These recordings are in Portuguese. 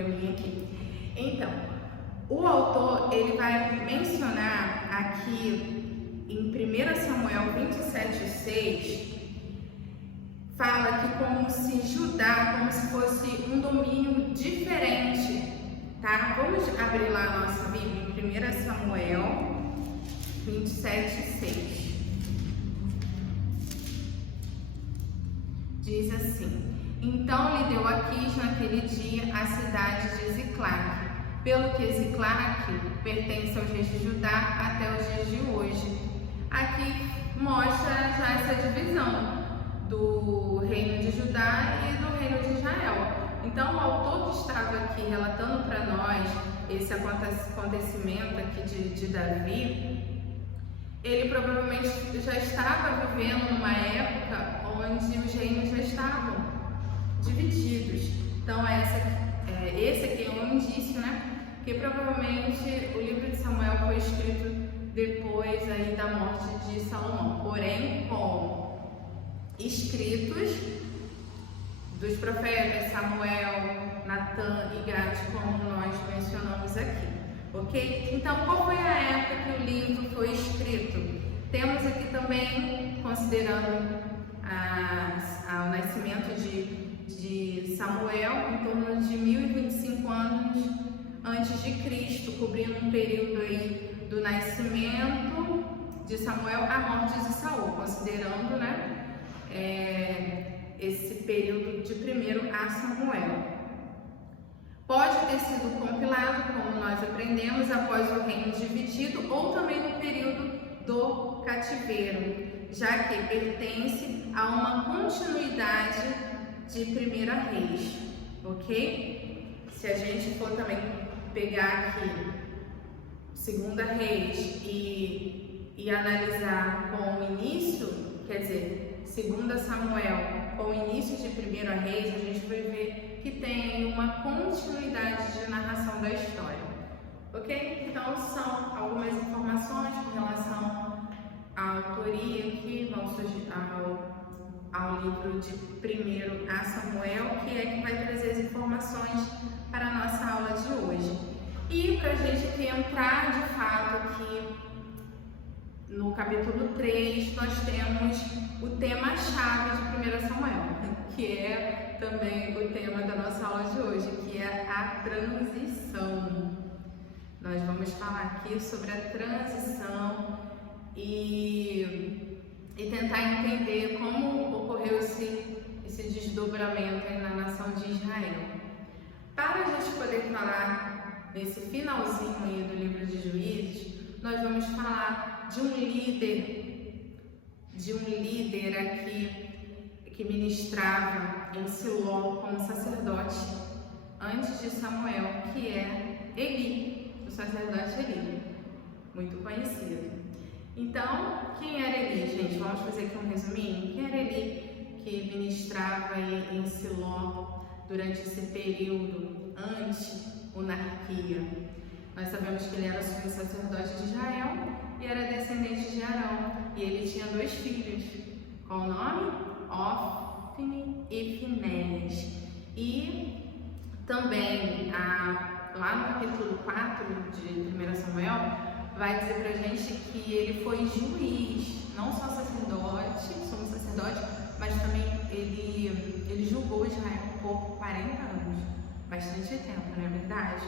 probleminha aqui. Então, o autor, ele vai mencionar aqui em 1 Samuel 27:6, fala que como se Judá, como se fosse um domínio diferente, tá? Vamos abrir lá a nossa Bíblia em 1 Samuel 27:6. Diz assim: então lhe deu Aquis naquele dia a cidade de Ziclague, pelo que Ziclague pertence aos reis de Judá até os dias de hoje. Aqui mostra já essa divisão do reino de Judá e do reino de Israel. Então, o autor que estava aqui relatando para nós esse acontecimento aqui de Davi, ele provavelmente já estava vivendo numa época onde os reinos já estavam divididos. Então, esse aqui é um indício, né? Que provavelmente o livro de Samuel foi escrito depois aí da morte de Salomão, porém com escritos dos profetas Samuel, Natã e Gad, como nós mencionamos aqui, ok? Então, qual foi a época que o livro foi escrito? Temos aqui também, considerando o nascimento de Samuel, em torno de 1025 anos antes de Cristo, cobrindo um período aí do nascimento de Samuel à morte de Saul, considerando, né, esse período de 1 a Samuel. Pode ter sido compilado, como nós aprendemos, após o reino dividido ou também no período do cativeiro, já que pertence a uma continuidade de 1 Reis, ok? Se a gente for também pegar aqui 2 Reis e analisar com o início, quer dizer, 2 Samuel com o início de 1 Reis, a gente vai ver que tem uma continuidade de narração da história, ok? Então, são algumas informações com relação à autoria que vão surgir ao livro de 1 a Samuel, que vai trazer as informações para a nossa aula de hoje. E para a gente aqui entrar de fato aqui no capítulo 3, nós temos o tema-chave de 1 Samuel, que é também o tema da nossa aula de hoje, que é a transição. Nós vamos falar aqui sobre a transição e tentar entender como ocorreu esse desdobramento aí na nação de Israel. Para a gente poder falar nesse finalzinho aí do livro de Juízes, nós vamos falar de um líder aqui que ministrava em Siló como sacerdote antes de Samuel, que é Eli, o sacerdote Eli, muito conhecido. Então, quem era Eli, gente? Vamos fazer aqui um resuminho. Quem era Eli que ministrava em Siló durante esse período anti-monarquia? Nós sabemos que ele era sumo sacerdote de Israel e era descendente de Arão. E ele tinha 2 filhos. Qual o nome? Ofni e Finéias. E também, lá no capítulo 4 de 1 Samuel, vai dizer pra gente que ele foi juiz, não só sacerdote, sumo sacerdote, mas também ele julgou Israel por 40 anos. Bastante tempo, não é verdade?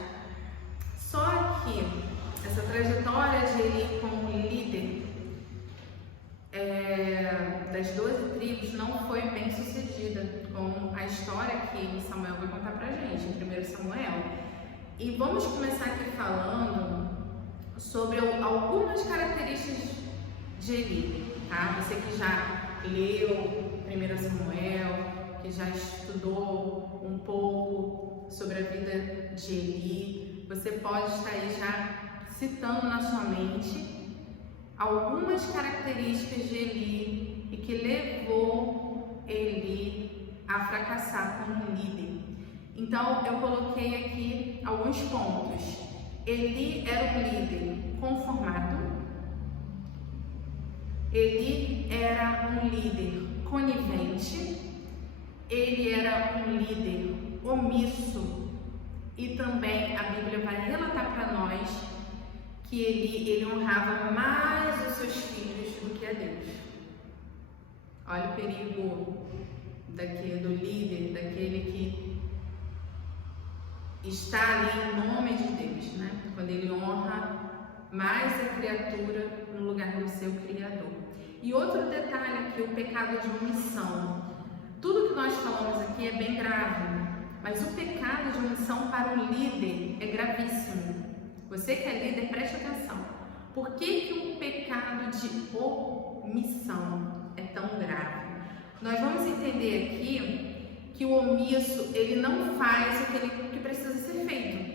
Só que essa trajetória de Eli como líder das 12 tribos não foi bem sucedida, como a história que Samuel vai contar pra gente, em 1 Samuel. E vamos começar aqui falando sobre algumas características de Eli, tá? Você que já leu 1 Samuel, que já estudou um pouco sobre a vida de Eli, você pode estar aí já citando na sua mente algumas características de Eli e que levou Eli a fracassar como líder. Então, eu coloquei aqui alguns pontos. Eli era um líder conformado, Eli era um líder conivente, ele era um líder omisso, e também a Bíblia vai relatar para nós que ele honrava mais os seus filhos do que a Deus. Olha o perigo do líder, daquele que está ali em nome de Deus, né? Quando ele honra mais a criatura no lugar do seu Criador. E outro detalhe aqui, o pecado de omissão. Tudo que nós falamos aqui é bem grave, mas o pecado de omissão para o líder é gravíssimo. Você que é líder, preste atenção. Por que o pecado de omissão é tão grave? Nós vamos entender aqui que o omisso, ele não faz o que precisa ser feito.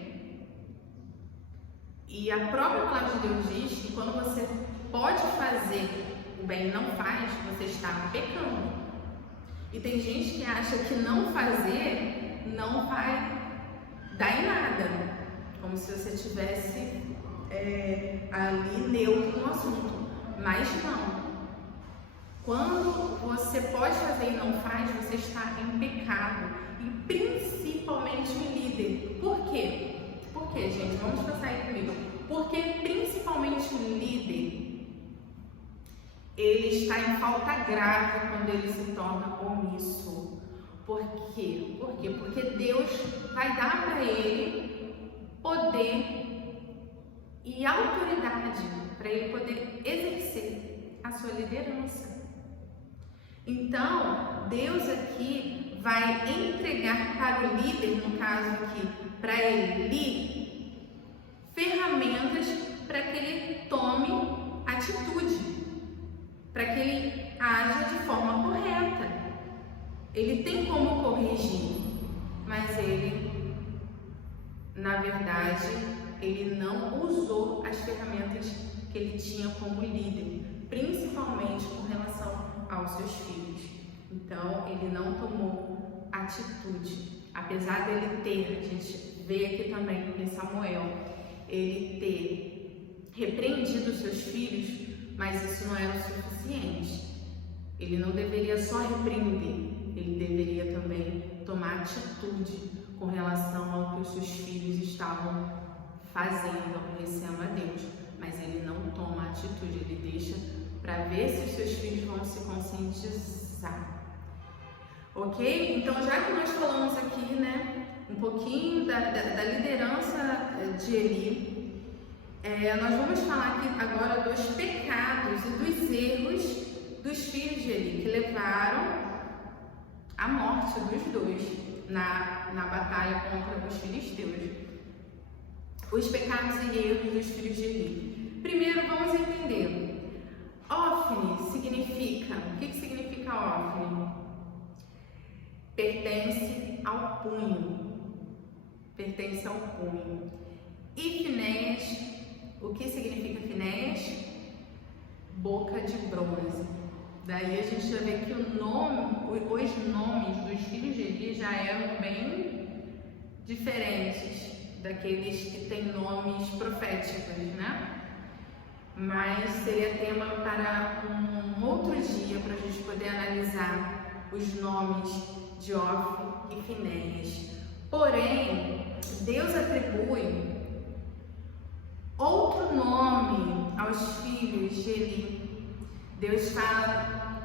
E a própria palavra de Deus diz que quando você pode fazer o bem e não faz, você está pecando. E tem gente que acha que não fazer não vai dar em nada, como se você estivesse ali neutro no assunto. Mas não. Quando você pode fazer e não faz, você está em pecado. E principalmente o líder. Por quê? Por quê, gente? Vamos pensar aí comigo. Porque principalmente o líder, ele está em falta grave quando ele se torna omisso. Por quê? Porque Deus vai dar para ele poder e autoridade para ele poder exercer a sua liderança. Então, Deus aqui vai entregar para o líder, no caso aqui, para ele, ferramentas para que ele tome atitude, para que ele haja de forma correta. Ele tem como corrigir, mas ele, na verdade, ele não usou as ferramentas que ele tinha como líder, principalmente com relação aos seus filhos. Então, ele não tomou atitude. Apesar dele ter, a gente vê aqui também em Samuel, ele ter repreendido os seus filhos, mas isso não era o suficiente. Ele não deveria só repreender, ele deveria também tomar atitude com relação ao que os seus filhos estavam fazendo, obedecendo a Deus. Mas ele não toma atitude, ele deixa para ver se os seus filhos vão se conscientizar. Ok? Então, já que nós falamos aqui, né, um pouquinho da liderança de Eli, nós vamos falar aqui agora dos pecados e dos erros dos filhos de Eli, que levaram à morte dos dois na batalha contra os filisteus. Os pecados e erros dos filhos de Eli. Primeiro, vamos entender. Ofne significa, o que significa Ofne? Pertence ao punho. Pertence ao punho. E Finéias, o que significa Finéias? Boca de bronze. Daí a gente já vê que os nomes dos filhos de Eli já eram bem diferentes daqueles que têm nomes proféticos, né? Mas seria tema para um outro dia, para a gente poder analisar os nomes de Ofne e Finéias. Porém, Deus atribui outro nome aos filhos de Eli. Deus fala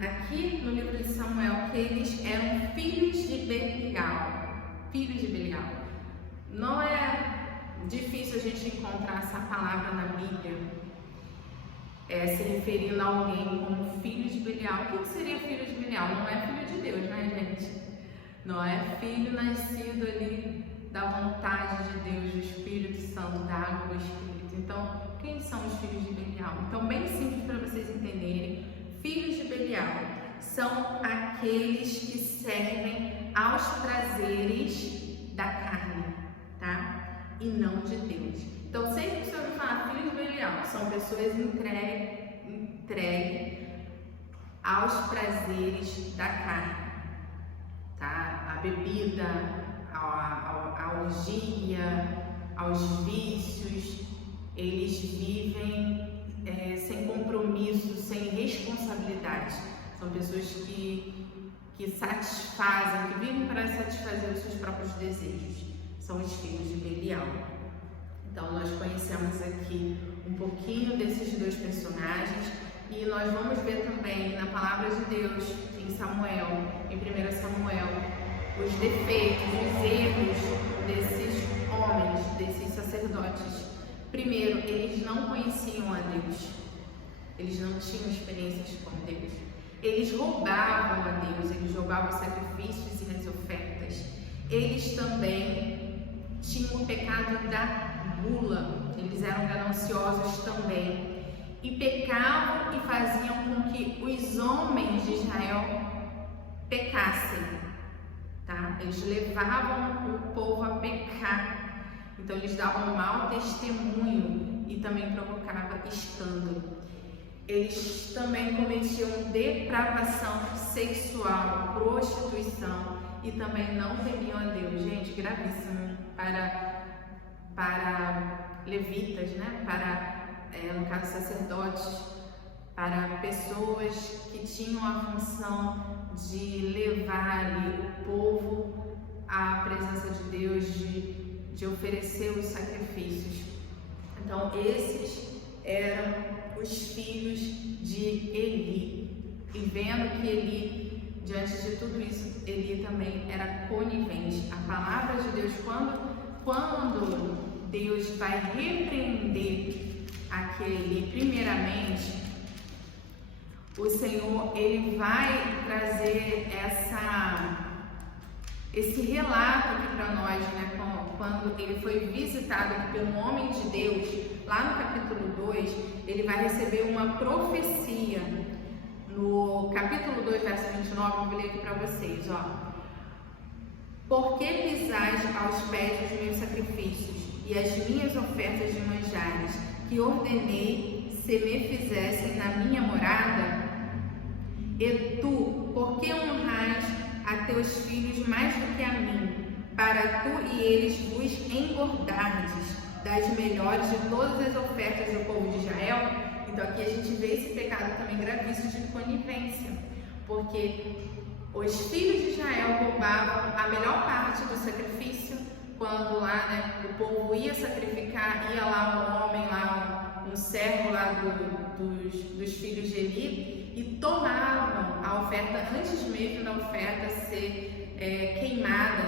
aqui no livro de Samuel que eles eram filhos de Belial. Filhos de Belial. Não é difícil a gente encontrar essa palavra na Bíblia, se referindo a alguém como filho de Belial. O que seria filho de Belial? Não é filho de Deus, né, gente? Não é filho nascido ali da vontade de Deus, do Espírito Santo, da água do Espírito. Então, quem são os filhos de Belial? Então, bem simples para vocês entenderem. Filhos de Belial são aqueles que servem aos prazeres da carne, tá? E não de Deus. Então, sempre que você ouvir falar filhos de Belial, são pessoas entregues aos prazeres da carne, tá? A bebida, a orgia, aos vícios. Eles vivem sem compromisso, sem responsabilidade. São pessoas que satisfazem, que vivem para satisfazer os seus próprios desejos, são os filhos de Belial. Então nós conhecemos aqui um pouquinho desses dois personagens e nós vamos ver também na palavra de Deus em Samuel, em 1 Samuel, os defeitos, os erros desses homens, desses sacerdotes. Primeiro, eles não conheciam a Deus, eles não tinham experiências com Deus, eles roubavam a Deus, eles roubavam os sacrifícios e as ofertas. Eles também tinham o pecado da gula, eles eram gananciosos também e pecavam e faziam com que os homens de Israel pecassem, tá? Eles levavam o povo a pecar, então eles davam um mau testemunho e também provocava escândalo. Eles também cometiam depravação sexual, prostituição e também não temiam a Deus. Gente, gravíssimo para levitas, né? No caso sacerdotes, para pessoas que tinham a função de levar ali o povo à presença de Deus, de oferecer os sacrifícios. Então esses eram os filhos de Eli. E vendo que Eli, diante de tudo isso, Eli também era conivente. A palavra de Deus, quando Deus vai repreender aquele, primeiramente, o Senhor, ele vai trazer esse relato aqui para nós, né? Quando ele foi visitado aqui pelo homem de Deus, lá no capítulo 2, ele vai receber uma profecia. No capítulo 2, verso 29, eu vou ler aqui para vocês, ó. Por que pisais aos pés dos meus sacrifícios e as minhas ofertas de manjares, que ordenei se me fizessem na minha morada? E tu, por que honrais a teus filhos mais do que a mim, para tu e eles vos engordardes das melhores de todas as ofertas do povo de Israel? Então aqui a gente vê esse pecado também gravíssimo de conivência, porque os filhos de Israel roubavam a melhor parte do sacrifício. Quando lá, né, o povo ia sacrificar, ia lá um homem, lá um servo lá dos filhos de Eli, e tomavam a oferta antes mesmo da oferta ser queimada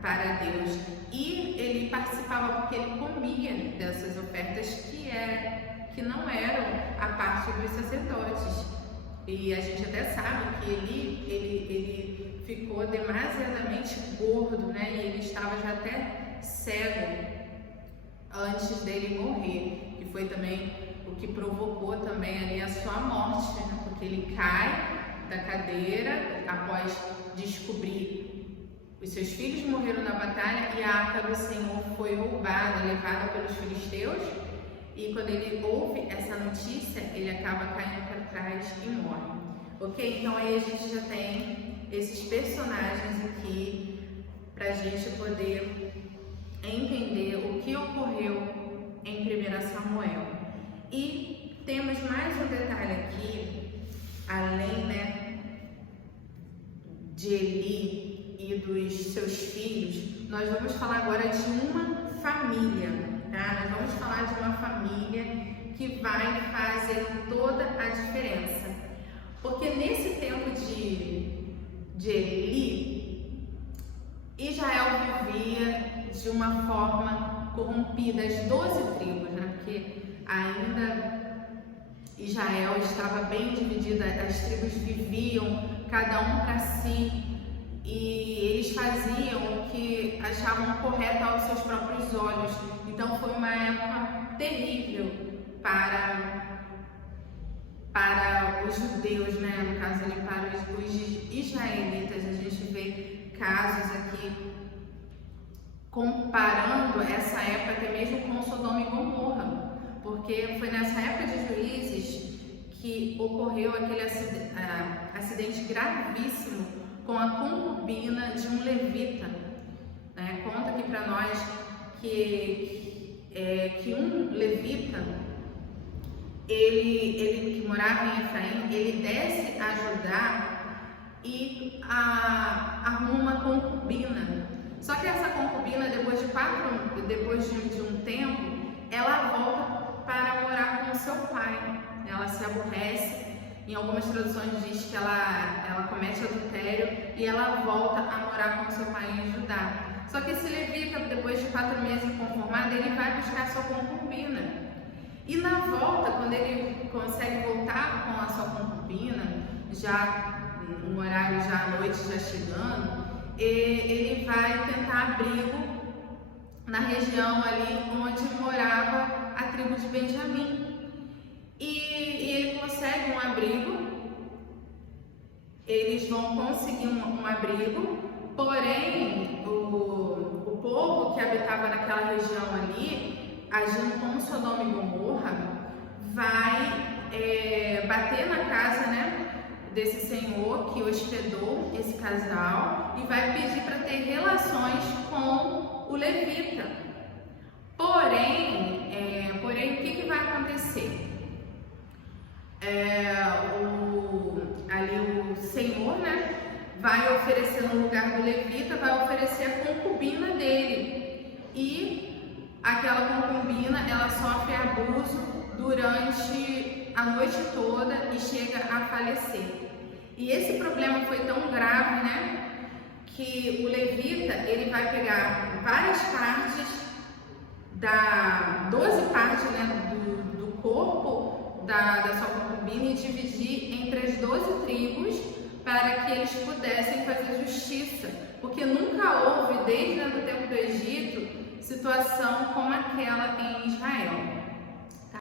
para Deus. E ele participava porque ele comia dessas ofertas que não eram a parte dos sacerdotes. E a gente até sabe que ele ficou demasiadamente gordo, né? E ele estava já até cego antes dele morrer, que foi também o que provocou também ali a sua morte, né? Porque ele cai da cadeira após descobrir os seus filhos morreram na batalha e a arca do Senhor foi roubada, levada pelos filisteus. E quando ele ouve essa notícia, ele acaba caindo para trás e morre. Ok? Então aí a gente já tem esses personagens aqui para a gente poder entender o que ocorreu em 1 Samuel. E temos mais um detalhe aqui, além, né, de Eli e dos seus filhos, nós vamos falar agora de uma família, tá? Nós vamos falar de uma família que vai fazer toda a diferença. Porque nesse tempo de Eli, Israel vivia de uma forma corrompida, as 12 tribos, né? Porque ainda Israel estava bem dividida, as tribos viviam cada um para si e eles faziam o que achavam correto aos seus próprios olhos. Então foi uma época terrível para os judeus, né? No caso ali, para os israelitas. A gente vê casos aqui comparando essa época até mesmo com Sodoma e Gomorra, porque foi nessa época de Juízes que ocorreu aquele acidente gravíssimo com a concubina de um levita, né? Conta aqui para nós que um levita, ele que morava em Efraim, ele desce a Judá e arruma uma concubina. Só que essa concubina, depois de um tempo, ela volta para morar com o seu pai. Ela se aborrece. Em algumas traduções diz que ela comete adultério e ela volta a morar com o seu pai em Judá. Só que esse levita, depois de 4 meses inconformado, ele vai buscar sua concubina. E na volta, quando ele consegue voltar com a sua concubina, já no horário, já à noite, já chegando, ele vai tentar abrigo na região ali onde morava a tribo de Benjamim. E ele consegue um abrigo, eles vão conseguir um abrigo, porém o povo que habitava naquela região ali, agindo como Sodoma e Gomorra, vai bater na casa, né, desse senhor que hospedou esse casal e vai pedir para ter relações com o levita. Porém, o que vai acontecer? O senhor, né, vai oferecer no lugar do levita, vai oferecer a concubina dele, e aquela concubina, ela sofre abuso durante a noite toda e chega a falecer. E esse problema foi tão grave, né, que o levita, ele vai pegar várias partes 12 partes, né, do corpo da sua concubina e dividir entre as 12 tribos para que eles pudessem fazer justiça, porque nunca houve, desde o tempo do Egito, situação como aquela em Israel.